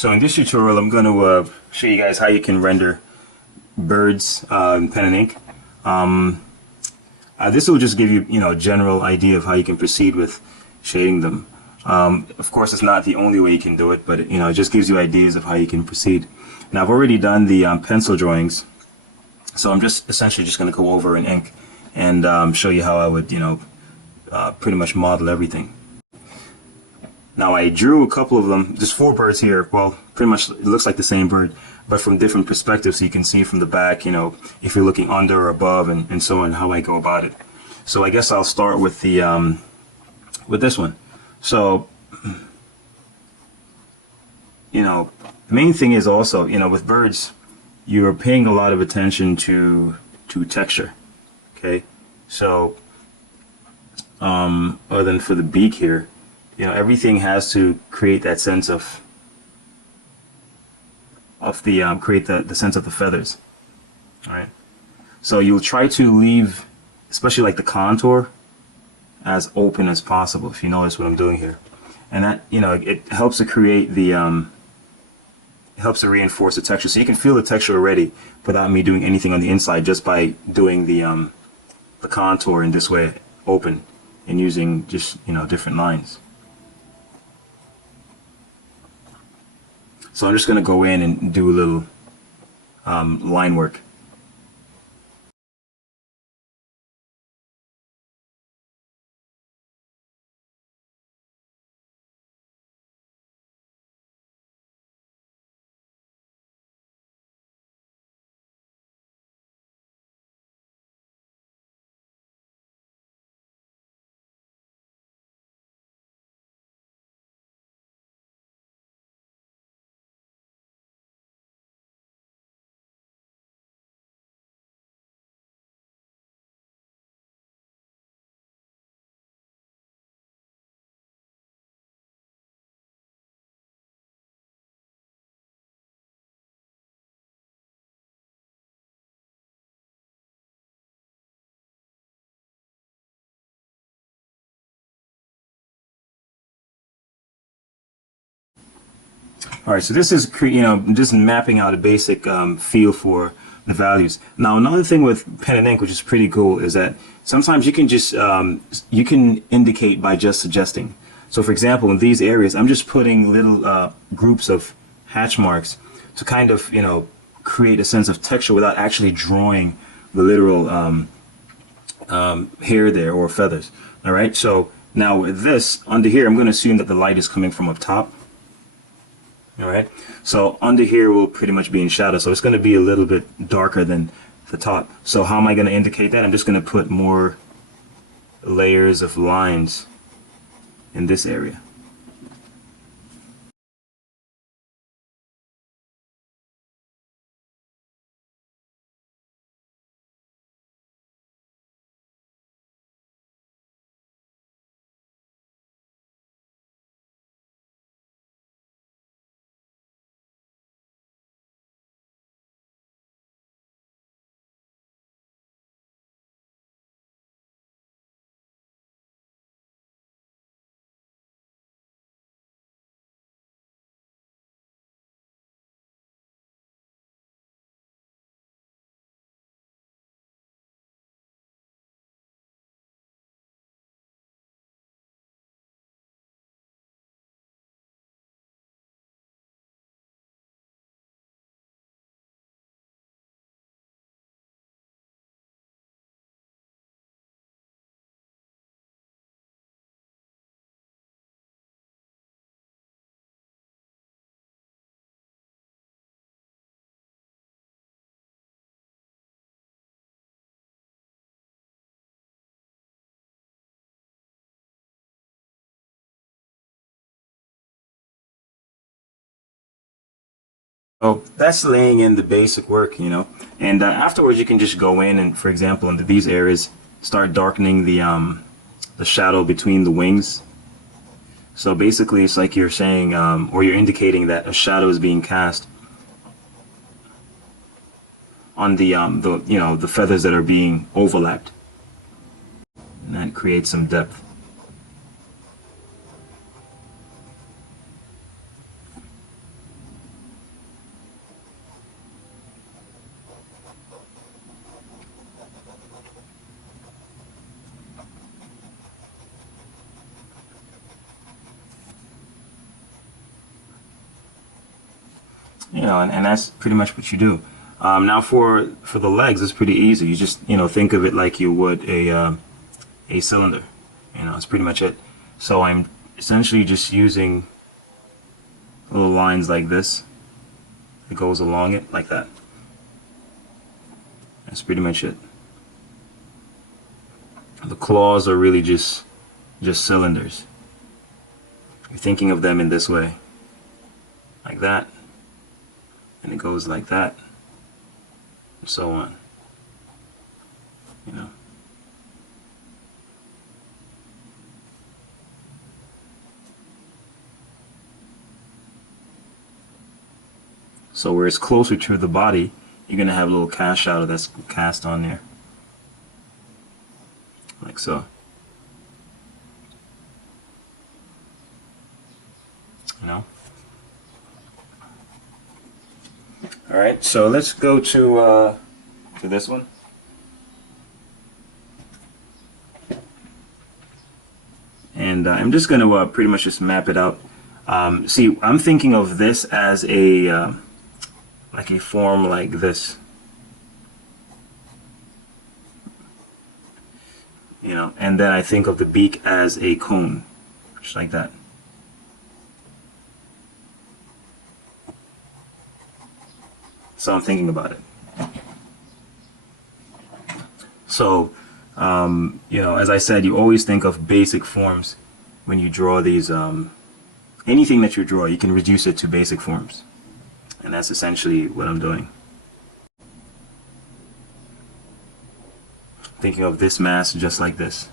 So in this tutorial, I'm going to show you guys how you can render birds in pen and ink. This will just give you, a general idea of how you can proceed with shading them. Of course, it's not the only way you can do it, but it just gives you ideas of how you can proceed. Now, I've already done the pencil drawings, so I'm just essentially just going to go over in ink and show you how I would, pretty much model everything. Now I drew a couple of them, just 4 birds here. Well, pretty much it looks like the same bird, but from different perspectives, so you can see from the back, if you're looking under or above and so on, how I go about it. So I guess I'll start with the with this one. So the main thing is also, with birds, you're paying a lot of attention to texture. Okay, so other than for the beak here, everything has to create that sense of the create the sense of the feathers. All right, so you'll try to leave, especially like the contour, as open as possible, if you notice what I'm doing here. And that, it helps to create the it helps to reinforce the texture, so you can feel the texture already without me doing anything on the inside, just by doing the contour in this way, open, and using just different lines. So I'm just going to go in and do a little line work. Alright, so this is just mapping out a basic feel for the values. Now, another thing with pen and ink, which is pretty cool, is that sometimes you can just you can indicate by just suggesting. So, for example, in these areas, I'm just putting little groups of hatch marks to kind of create a sense of texture without actually drawing the literal hair there or feathers. All right, so now with this under here, I'm going to assume that the light is coming from up top. Alright, so under here will pretty much be in shadow, so it's going to be a little bit darker than the top. So how am I going to indicate that? I'm just going to put more layers of lines in this area. So that's laying in the basic work, and afterwards you can just go in and, for example, into these areas, start darkening the shadow between the wings. So basically, it's like you're saying, or you're indicating that a shadow is being cast on the feathers that are being overlapped, and that creates some depth. You know, and that's pretty much what you do. Now for the legs, it's pretty easy. You just, you know, think of it like you would a cylinder. You know, it's pretty much it. So I'm essentially just using little lines like this. It goes along it like that. That's pretty much it. The claws are really just cylinders. You're thinking of them in this way, like that, and it goes like that, and so on. You know. So where it's closer to the body, you're gonna have a little cast shadow that's cast on there, like so. You know. All right. So let's go to this one. And I'm just going to pretty much just map it out. See, I'm thinking of this as a like a form like this, you know, and then I think of the beak as a cone, just like that. So I'm thinking about it. So, you know, as I said, you always think of basic forms when you draw these. Anything that you draw, you can reduce it to basic forms. And that's essentially what I'm doing. Thinking of this mass just like this.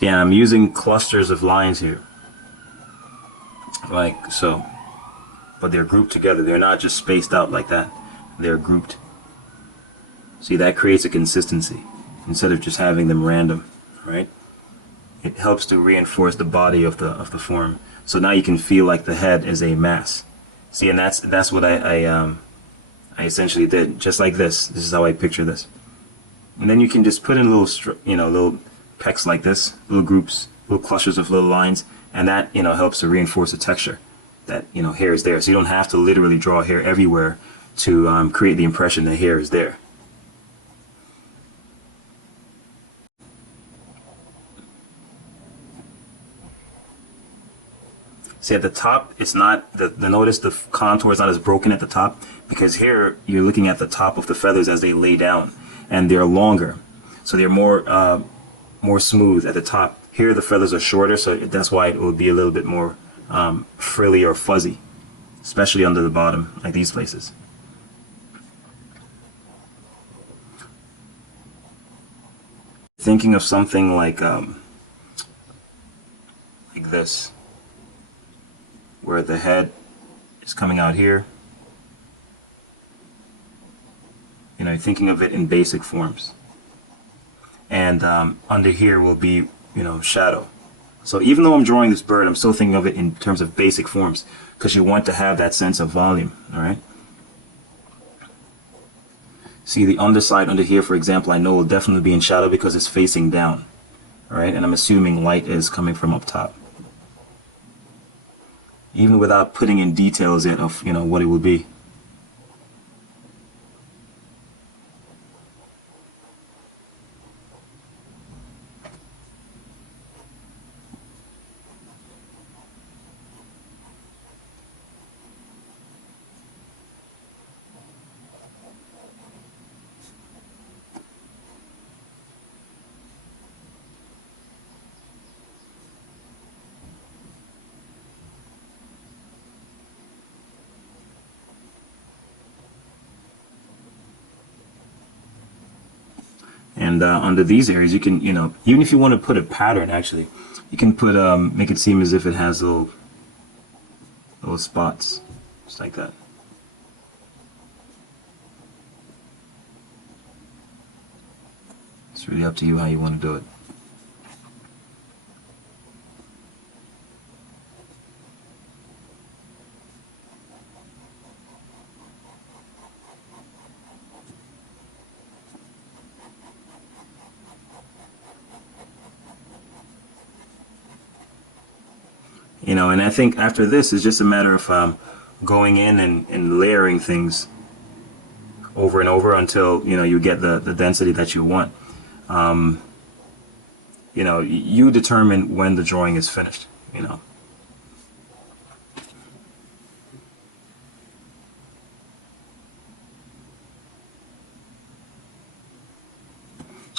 Yeah, I'm using clusters of lines here, like so, but they're grouped together. They're not just spaced out like that. They're grouped. See, that creates a consistency instead of just having them random, right? It helps to reinforce the body of the form. So now you can feel like the head is a mass. See, and that's what I essentially did, just like this. This is how I picture this. And then you can just put in little, you know, little pecks like this, little groups, little clusters of little lines, and that, you know, helps to reinforce the texture that, you know, hair is there. So you don't have to literally draw hair everywhere to create the impression that hair is there. See, at the top, it's not, notice the contour is not as broken at the top, because here you're looking at the top of the feathers as they lay down, and they're longer. So they're more smooth at the top. Here the feathers are shorter, so that's why it will be a little bit more frilly or fuzzy, especially under the bottom, like these places. Thinking of something like this, where the head is coming out here. You know, thinking of it in basic forms. And under here will be, you know, shadow. So even though I'm drawing this bird, I'm still thinking of it in terms of basic forms, because you want to have that sense of volume, all right? See, the underside under here, for example, I know will definitely be in shadow because it's facing down, all right? And I'm assuming light is coming from up top. Even without putting in details yet of, you know, what it would be. And under these areas, you can, even if you want to put a pattern, actually, you can put, make it seem as if it has little spots, just like that. It's really up to you how you want to do it. And I think after this, it's just a matter of going in and layering things over and over until, you get the density that you want. You determine when the drawing is finished,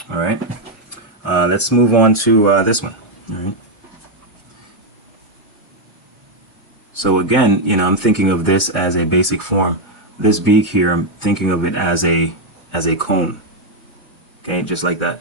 All right. Let's move on to this one. All right. So again, I'm thinking of this as a basic form. This beak here, I'm thinking of it as a cone. Okay, just like that.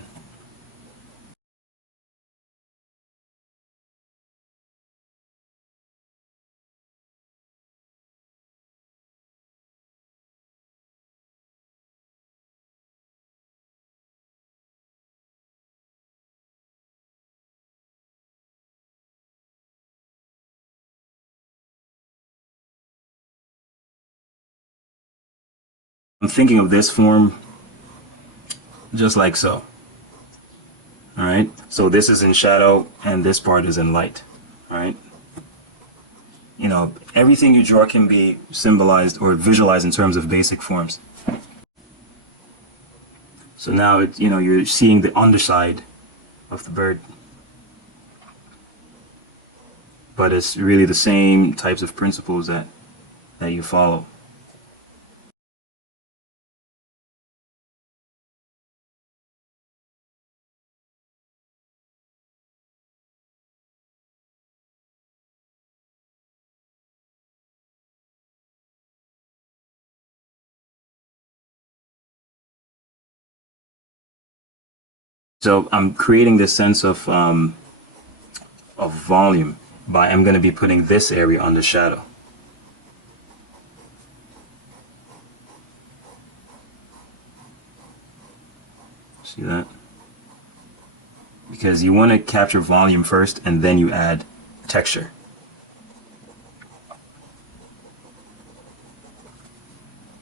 I'm thinking of this form just like so. All right, so this is in shadow and this part is in light. All right, everything you draw can be symbolized or visualized in terms of basic forms. So now you're seeing the underside of the bird, but it's really the same types of principles that you follow. So I'm creating this sense of volume I'm going to be putting this area under shadow. See that? Because you want to capture volume first and then you add texture.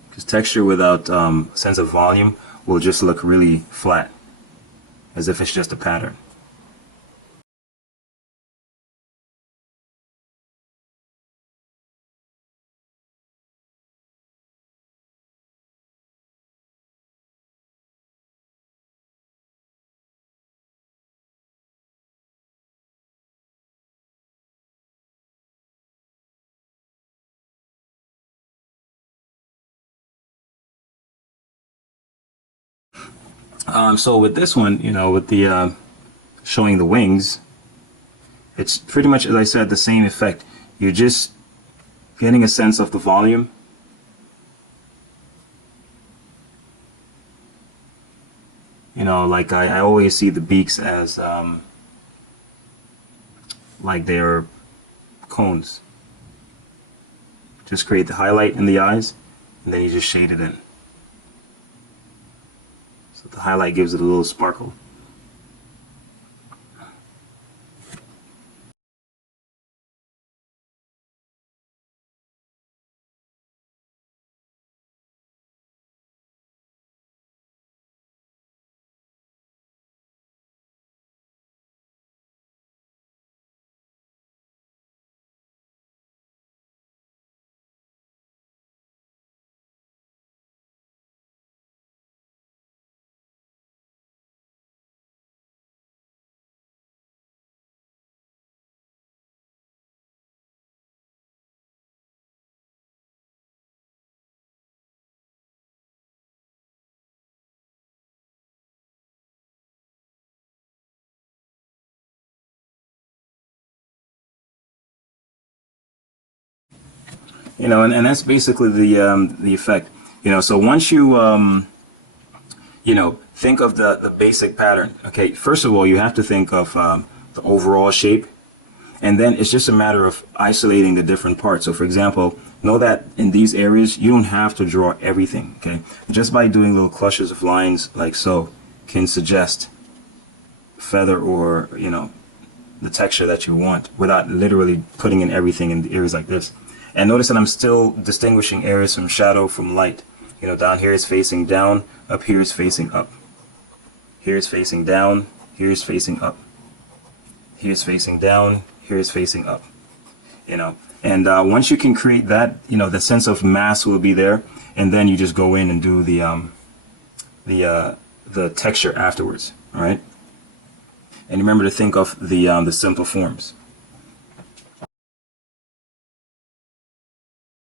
Because texture without sense of volume will just look really flat, as if it's just a pattern. So with this one, with the showing the wings, it's pretty much, as I said, the same effect. You're just getting a sense of the volume. Like I always see the beaks as like they're cones. Just create the highlight in the eyes, and then you just shade it in. So the highlight gives it a little sparkle. And that's basically the effect. So once you think of the basic pattern. Okay, first of all, you have to think of the overall shape, and then it's just a matter of isolating the different parts. So for example, know that in these areas you don't have to draw everything. Okay, just by doing little clusters of lines like so can suggest feather, or the texture that you want, without literally putting in everything in the areas like this. And notice that I'm still distinguishing areas from shadow from light. Down here is facing down, up here is facing up. Here is facing down, here is facing up. Here is facing down, here is facing up. And once you can create that, the sense of mass will be there, and then you just go in and do the texture afterwards. All right. And remember to think of the simple forms.